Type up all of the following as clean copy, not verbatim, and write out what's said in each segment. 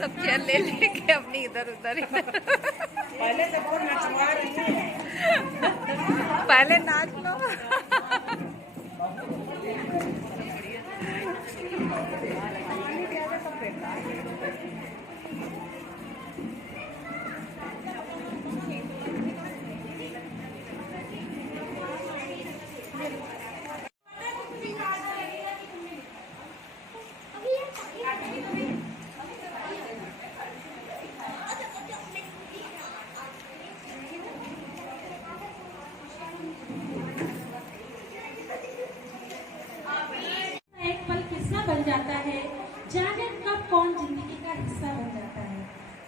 सब चेयर ले लेके अपनी इधर उधर पहले तो बहुत नचवा रही है। पहले नाच लो। बन जाता है, जाने कब कौन जिंदगी का हिस्सा बन जाता है।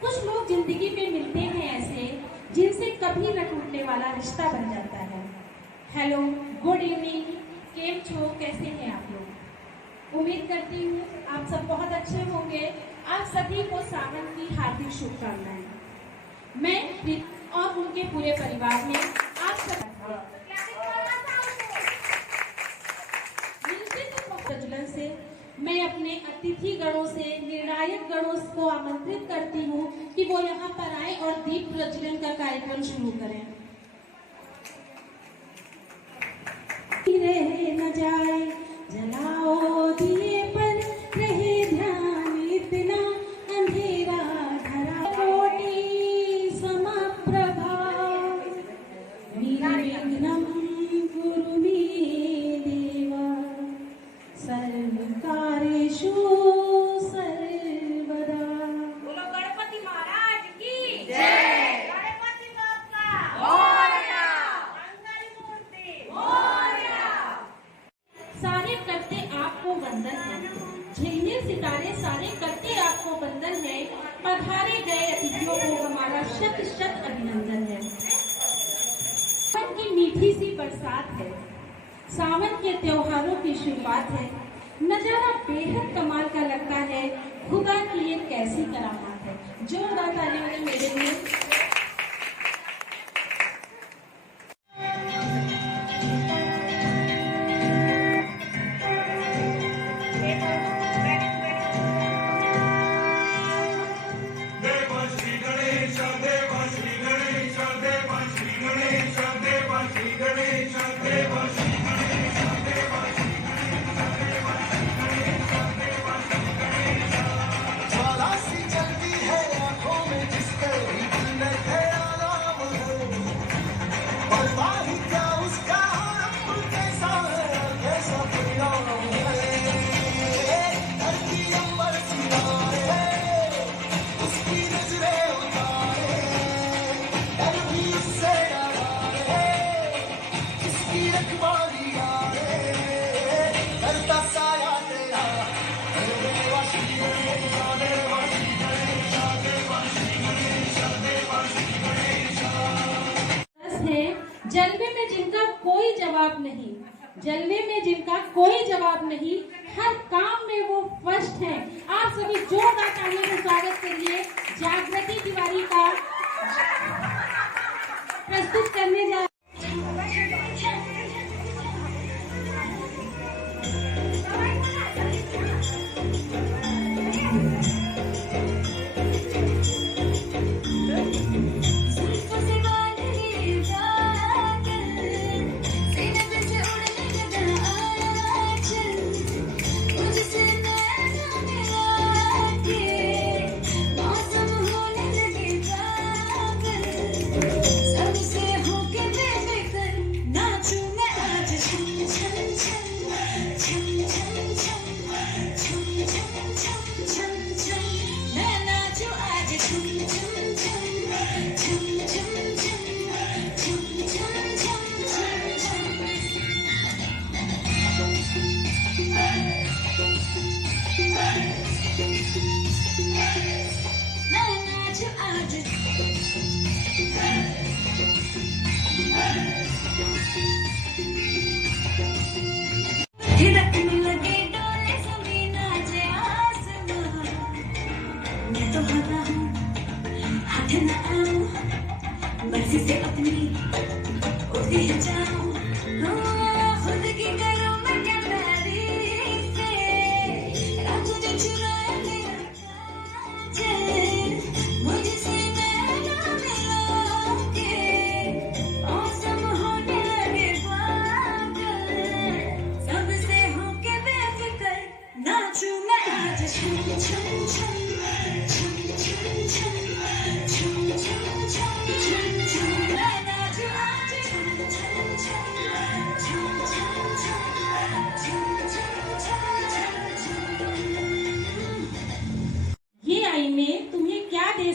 कुछ लोग जिंदगी में मिलते हैं ऐसे जिनसे कभी न टूटने वाला रिश्ता बन जाता है। हेलो, गुड इवनिंग, केम छो, कैसे हैं आप लोग? उम्मीद करती हूँ आप सब बहुत अच्छे होंगे। आप सभी को सावन की हार्दिक शुभकामनाएं। मैं और उनके पूरे परिवार में आप सब प्रज्वलन से मैं अपने अतिथि गणों से निर्णायक गणों को आमंत्रित करती हूँ कि वो यहाँ पर आए और दीप प्रज्वलन का कार्यक्रम शुरू करें। रहे न जाए जलाओ दिए पर रहे ध्यान इतना अंधेरा धरा कोटि समप्रभा विघ्नं कुरु मे देवा सर्वकार्येषु सर्वदा। बोलो गणपति महाराज की जय। गणपति बाप्पा मोरया। मंगल मूर्ति मोरया। सारे करते आपको वंदन है, झिलमिल सितारे सारे करते आपको वंदन है। पधारे गए अतिथियों को हमारा शत शत अभिनंदन है। सावन की मीठी सी बरसात है, सावन के त्योहारों की शुरुआत है। नजारा बेहद कमाल का लगता है, खुदा की ये कैसी करामात है। जोरदार तालियों से मेरे लिए। जलवे में जिनका कोई जवाब नहीं, जलवे में जिनका कोई जवाब नहीं, हर काम में वो फर्स्ट है। आप सभी जोरदार तालियों से स्वागत करिए जागृति तिवारी का प्रस्तुत करने जा मौसम होने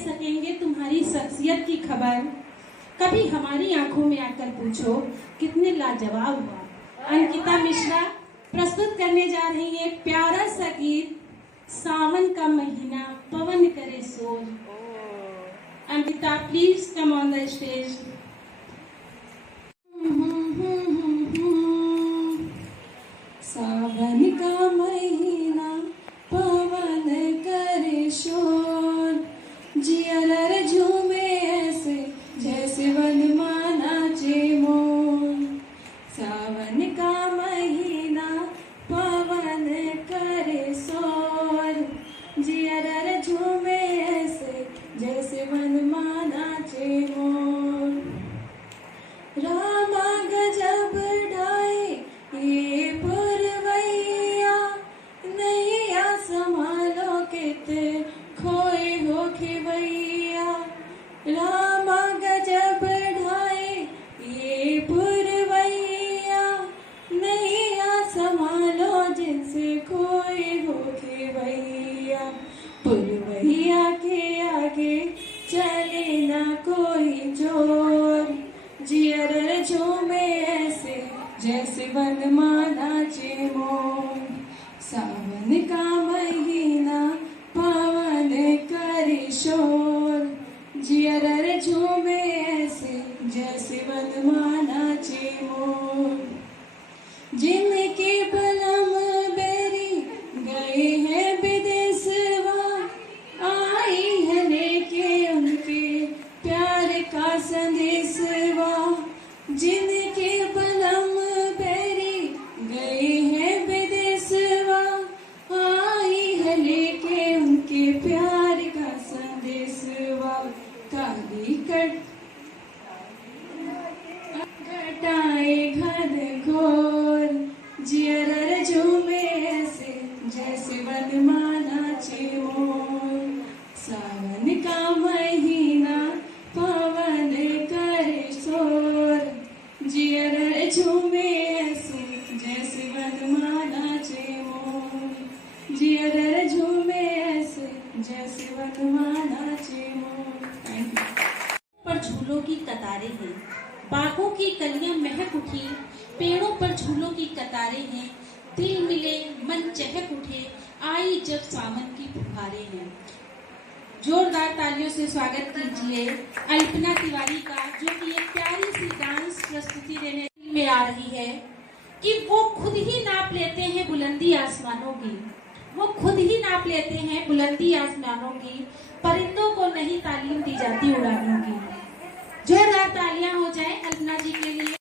सकेंगे तुम्हारी शख्सियत की खबर। कभी हमारी आंखों में आकर पूछो कितने लाजवाब हुआ। अंकिता मिश्रा प्रस्तुत करने जा रही है एक प्यारा सा गीत, सावन का महीना पवन करे शोर। Ankita, please come on the stage. सावन का महीना पवन करे शोर, जियर झूमे ऐसे जैसे वनमा नाचे मोर। सावन का महीना पवन करे शोर, जियर झूमे ऐसे जैसे वनमा नाचे मोर। रामा गजब ढाए ये पुरवैया, नैया संभालो किते खोए हो खिवैया। रामा गजब ढाए ये पुरवैया, नैया संभालो जिनसे खोए हो खिवैया। पुरवैया के आगे चले ना कोई जोर, जियर झूमे ऐसे जैसे वनमा नाचे मोर। सावन का महीना पवन करे शोर, जियर झूमे ऐसे जैसे वनमा नाचे मोर। जिनके बलम बेरी गए हैं विदेशवा, आई है लेके उनके प्यार का संदेशवा। जिनके बलम बेरी गए हैं विदेशवा, आई है लेके उनके प्यार का संदेशवा। काली कटाए घन घोर, जियर झूमे ऐसे जैसे वनमा नाचे मोर। सावन का महीना पवन करे शोर, जियर झूमे ऐसे जैसे वनमा नाचे मोर। जियर झूमे ऐसे जैसे वनमा नाचे मोर। Thank you. पर झूलों की कतारें हैं, बागों की कलियां महक उठी, पेड़ों पर झूलों की कतारें हैं। दिल मिले मन चहक उठे, आई जब सावन की फुहारें हैं। जोरदार तालियों से स्वागत कीजिए अल्पना तिवारी का, जो कि एक प्यारी सी डांस प्रस्तुति देने में आ रही है कि वो खुद ही नाप लेते हैं बुलंदी आसमानों की। वो खुद ही नाप लेते हैं बुलंदी आसमानों की, परिंदों को नहीं तालीम दी जाती उड़ानों की। जोरदार तालियां हो जाए अल्पना जी के लिए।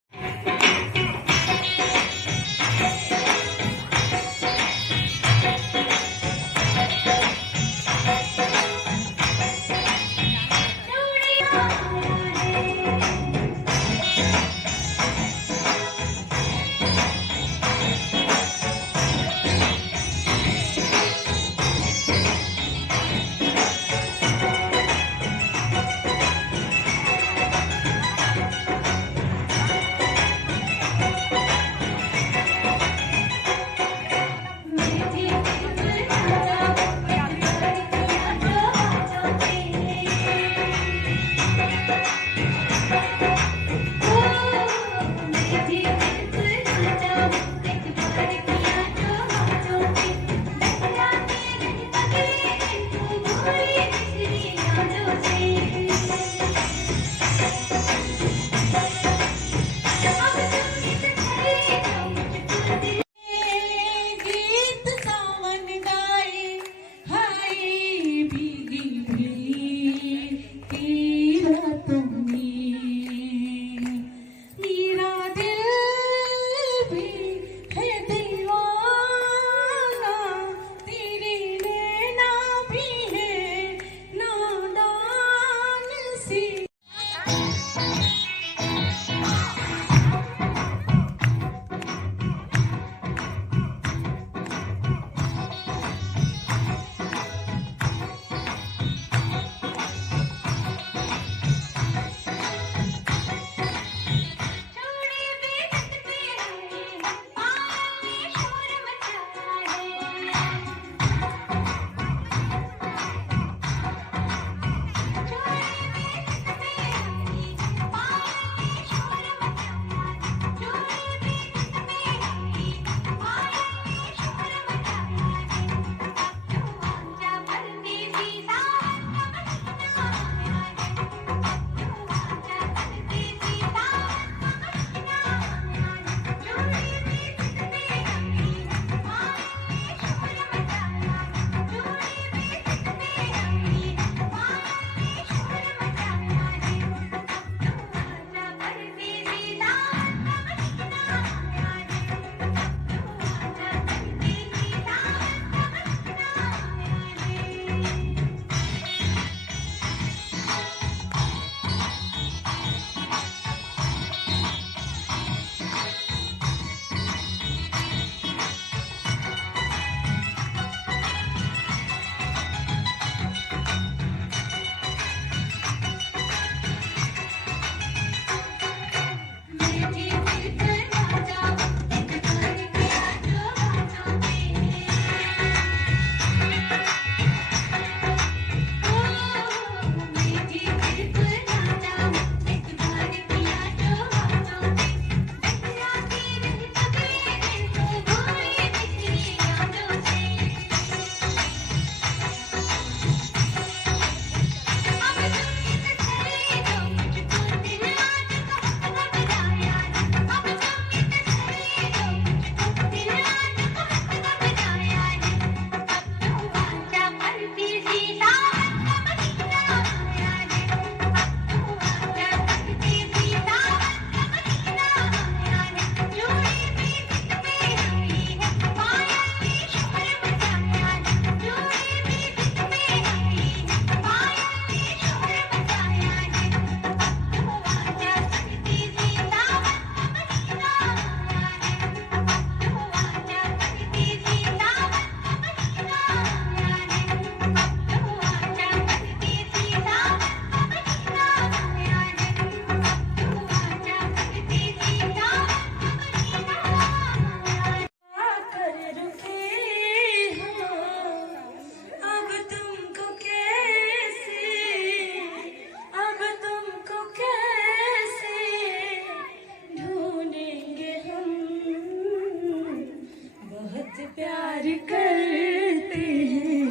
करते हैं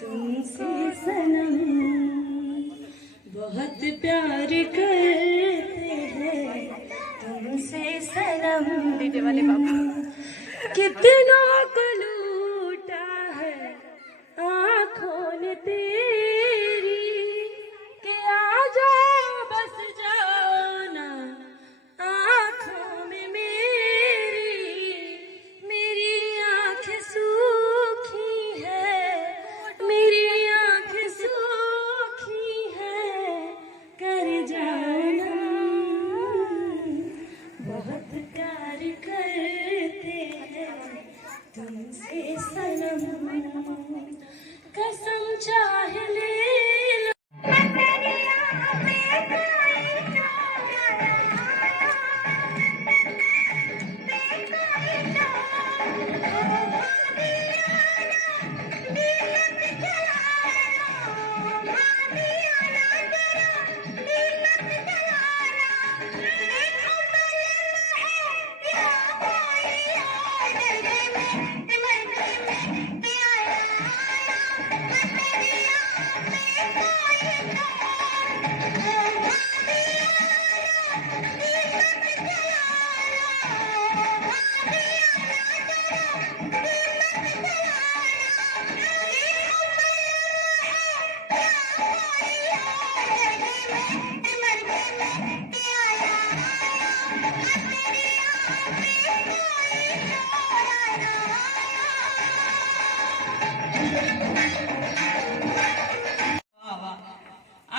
तुमसे सनम, बहुत प्यार करते हैं तुमसे सनम। डीजे वाले बाबू कितना को लूटा है आँखों ने तेरी, कि आ जाओ बस जाओ ना आँखों में मेरी आँखें सूखी है, मेरी आँखें सूखी है, कर जाओ ना, बहुत प्यार करते हैं तुमसे सनम, कसम चाहे ले लो।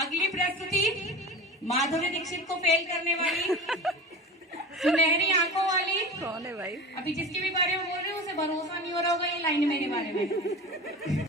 अगली प्रस्तुति माधुरी दीक्षित को फेल करने वाली सुनहरी आंखों वाली। कौन है भाई? अभी जिसके भी बारे में बोल रही हूँ उसे भरोसा नहीं हो रहा होगा ये लाइन मेरे बारे में।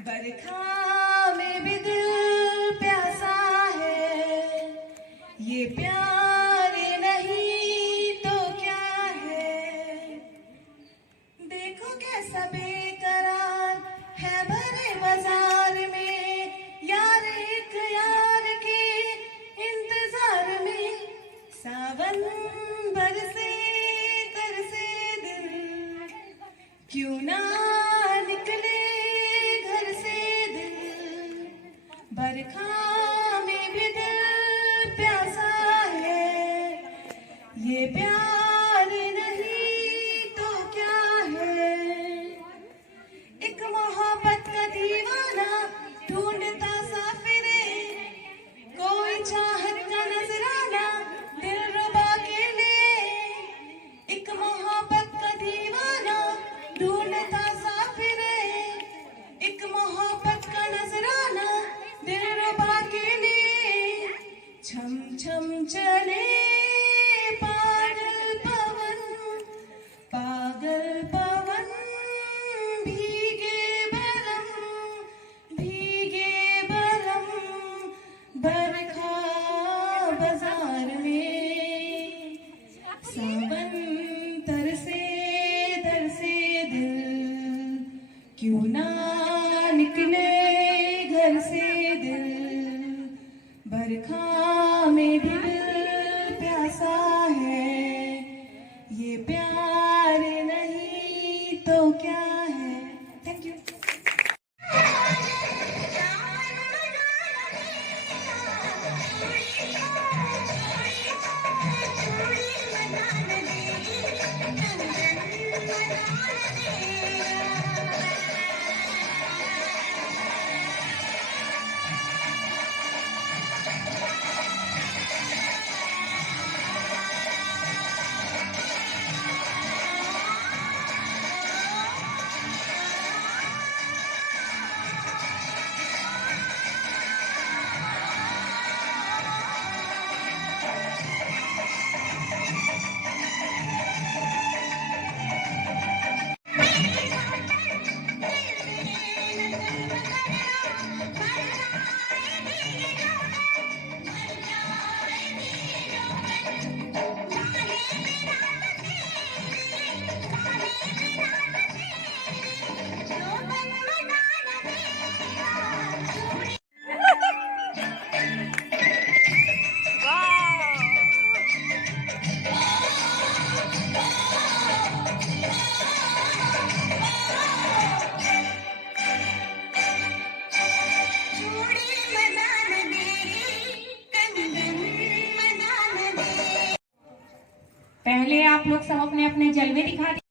बरखा में भी दिल प्यासा है, ये प्यार नहीं तो क्या है। देखो कैसा बेकरार है भरे बाजार में, यार एक यार के इंतजार में। सावन बरसे तरसे दिल, क्यों ना निकले घर से दिल। बरखा में भी दिल प्यासा है, ये प्यार नहीं तो क्या है। एक मोहब्बत का दीवाना ढूंढता सा फिरे, कोई चाहे छम चले पागल पवन, पागल पवन, भीगे बलम, भीगे बलम, बरखा बाजार में, सावन तरसे दिल, क्यों ना निकले घर से दिल, बरखा में भी दिल प्यासा है, ये प्यार नहीं तो क्या है। Thank you. पहले आप लोग सब अपने अपने जलवे दिखा दीजिए।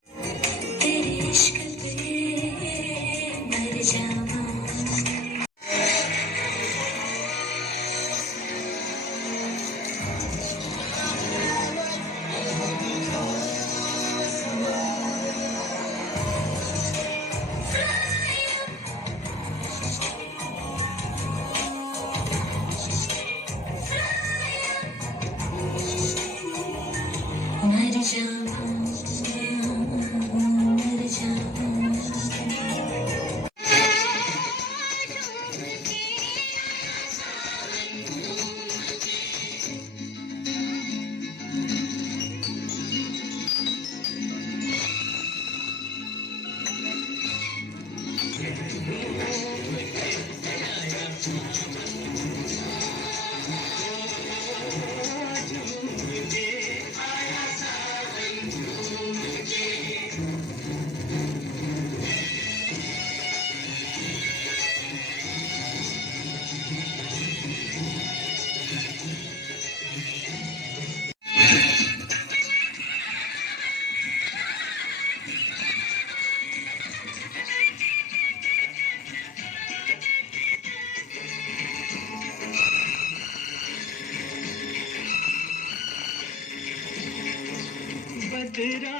बदरा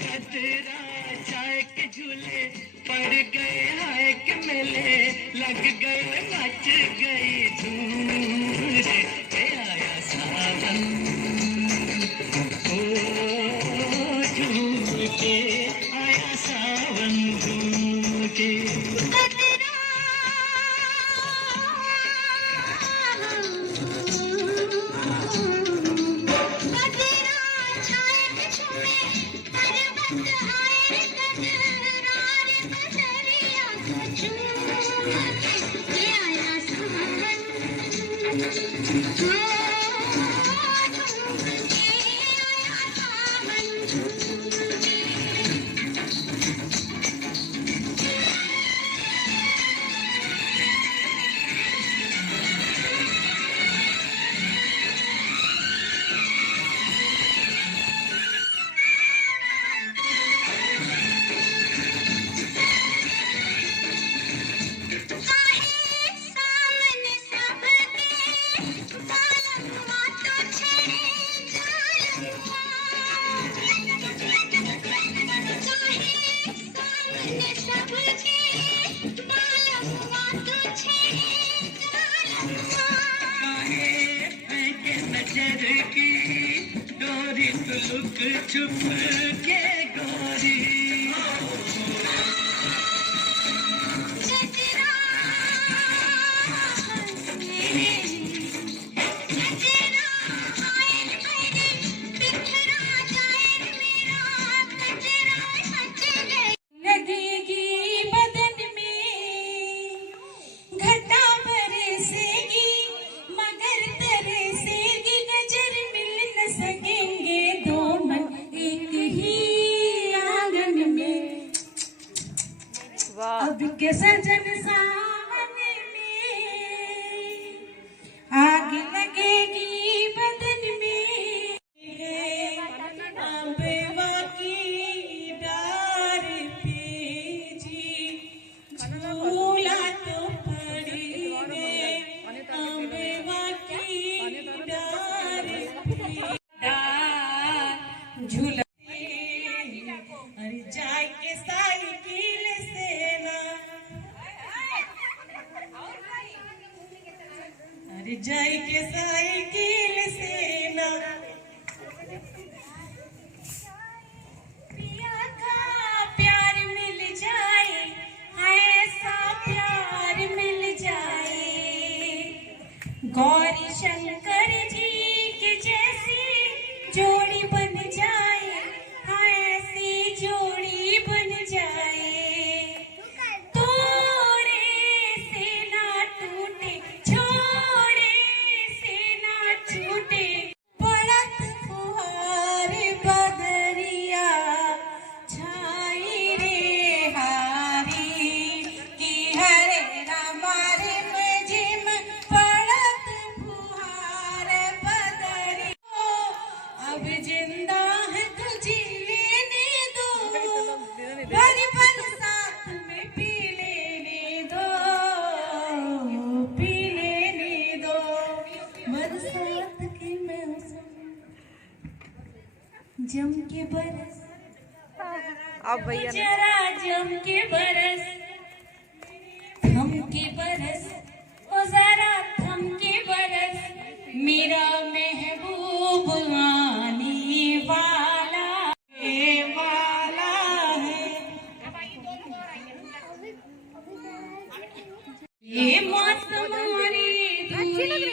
बदरा चाय के झूले पड़ गए, हाय के मेले लग गए, मच गई धूम रे, आया सावन ओ झूम के, आया सावन झूम के। छुप के गोरी लगेगी बदन में घटा बरसेगी मगर तरसेगी नजर मिल न सकेंगे दो मन एक ही आंगन में अब के सजन सामने में आग लगेगी बदन में बेवा की डार पे जी झूला तो पड़ी रे बेवा की डार पे झूला अरे जाए के साइकिल से ना अरे जाए के साइकिल से ना पिया का प्यार मिल जाए ऐसा प्यार मिल जाए गौरी शंकर जी के जैसी जोड़ी बन जाए ऐसी जोड़ी बन जाए तोड़े से ना टूटे छोड़े से ना छूटे पड़त फुहार बदरिया छाई रे हारी की हरे रामारे में जिम पड़त फुहार बदरी अब जिंदा है तुझे लेने दो भरी बरसात में पी लेने दो बरसात के मौसम जम के बरस अब भैया जरा जम के बरस थम के बरस ओ जरा थम के बरस मेरा महबूब आने वाला है ये मौसम दूरी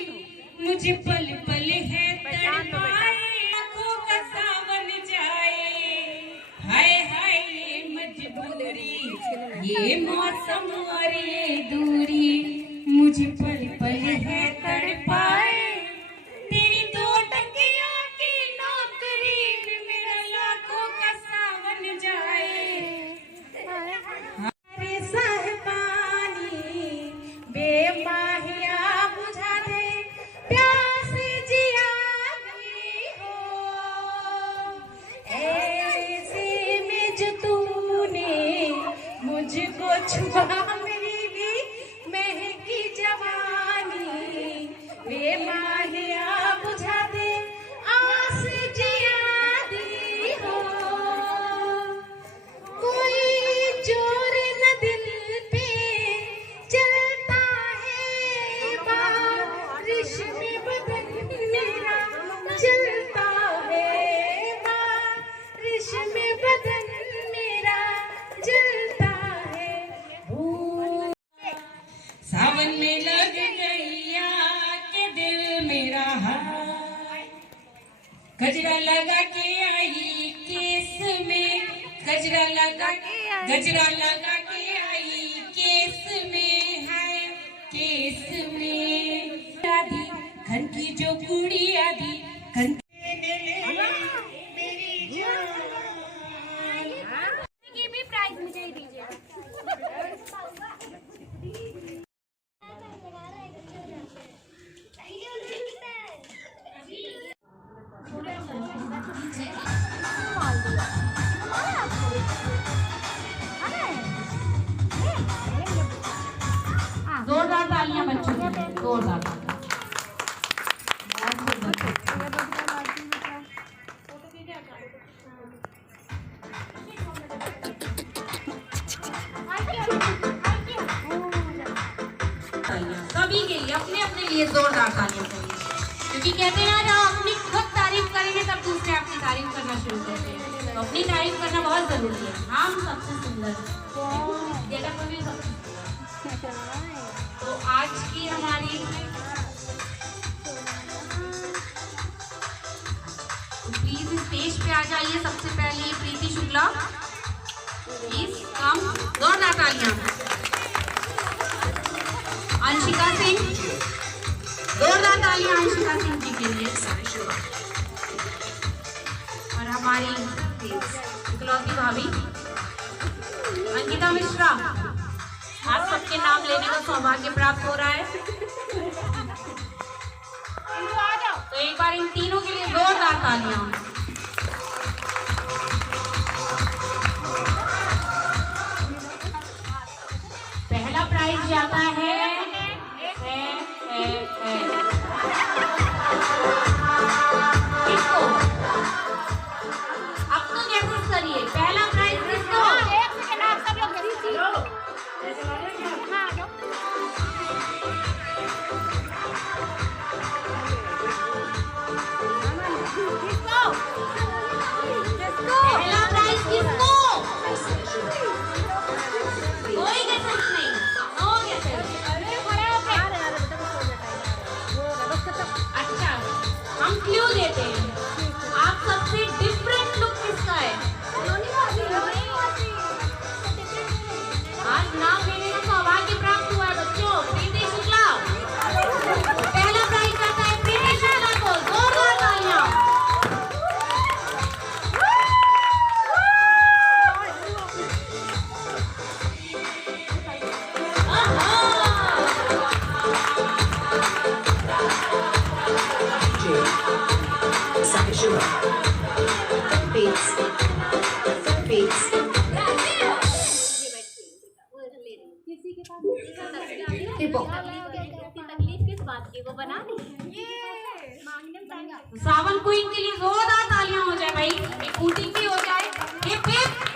मुझे पल पल है तड़पाए आंखों का सावन जाए हाय हाय ये मजबूरी ये मौसम और ये दूरी मुझे पल पल है तड़पाए तेरी दो टकिया की नौकरी में मेरा लाखों का सावन जाए हमारे साहिबानी बेमाहिया बुझा दे प्यास जिया भी हो ऐसे में जो तूने मुझको छुपा मेरी भी महकी जवानी बेमाहिया बुझा दे आस जिया दी हो कोई जोर न दिल पे चलता है बारिश में बदन मेरा चलता है बारिश में बदन मेरा चलता है सावन में लग गैया के दिल मेरा हाय गजरा लगा के आई केस में गजरा लगा के आई केस में है केस में आदि घन की जो कुड़ी आदि घन मेरी जान ये भी प्राइज मुझे ही दीजिए जोरदार तालियां बच्चों के लिए जोरदार सभी के लिए अपने अपने लिए जोरदार तालियां चाहिए क्योंकि कहते हैं ना जब अपनी खुद तारीफ करेंगे तब दूसरे आपकी आपकी तारीफ करना शुरू करते हैं। तो अपनी तारीफ करना बहुत जरूरी है। हम सबसे सुंदर गेटअप में भी सबसे। तो आज की हमारी प्लीज स्टेज पे आ जाइए। सबसे पहले प्रीति शुक्ला, प्लीज कम, जोरदार तालियां। अंशिका सिंह, जोरदार तालियां अंशिका सिंह जी के लिए। और हमारी इकलौती भाभी अंकिता मिश्रा, आप सबके नाम लेने का सौभाग्य प्राप्त हो रहा है। तो एक बार इन तीनों के लिए जोरदार तालियां। पहला प्राइज जाता है किसको? अब तो गैसेस करिए, पहला प्राइज किसको? पहला प्राइज किसको? कोई गैसेस नहीं, नो गैसेस। अच्छा, हम क्लू देते हैं। आप सबसे डिफरेंट लुक किसका है? आज नाम लेने का सौभाग्य प्राप्त हुआ है बच्चों, प्रीति शुक्ला। पहला प्राइज जाता है प्रीति शुक्ला को, जोरदार तालियां। सावन क्वीन के लिए जोरदार तालियां हो जाए भाई, एक ऊटी भी हो जाए। Hip hip